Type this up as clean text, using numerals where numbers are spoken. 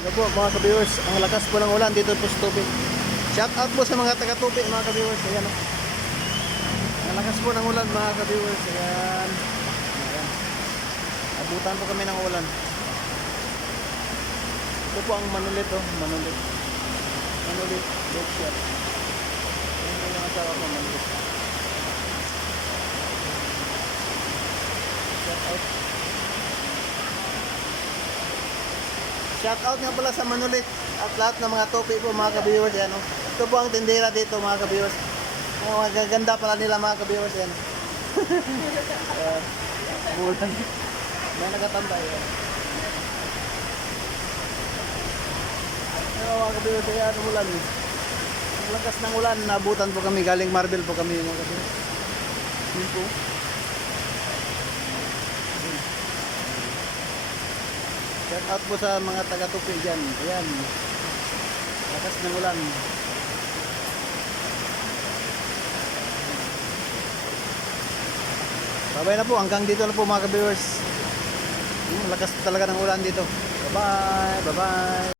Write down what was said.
Ano po mga ka-viewers, ang lakas po ng ulan dito po sa Tupi. Shout out po sa mga taga-Tupi mga ka-viewers. Ayan o. Ang lakas po ng ulan mga ka-viewers. Ayan. Ayan. Abutan po kami ng ulan. Ito po ang Manulit o. Manulit. Manulit. Boat shop. Ayan yung asawa ko Manulit. Shout out. Shout out nga pala sa Manulit at lahat ng mga Tupi po mga ka-viewers. Yan, oh. Ito po ang tindera dito mga ka-viewers. Ang magaganda pala nila mga ka-viewers. Yan. Bulan. May nagatambay. Yan. Pero mga ka-viewers, kaya umulan. Ang lakas ng ulan, nabutan po kami. Galing Marvel po kami mga ka-viewers. Yun po. Shout out po sa mga taga-Tupi dyan. Ayan. Lakas ng ulan. Babay na po. Hanggang dito na po mga ka-viewers. Lakas talaga ng ulan dito. Bye-bye. Bye-bye.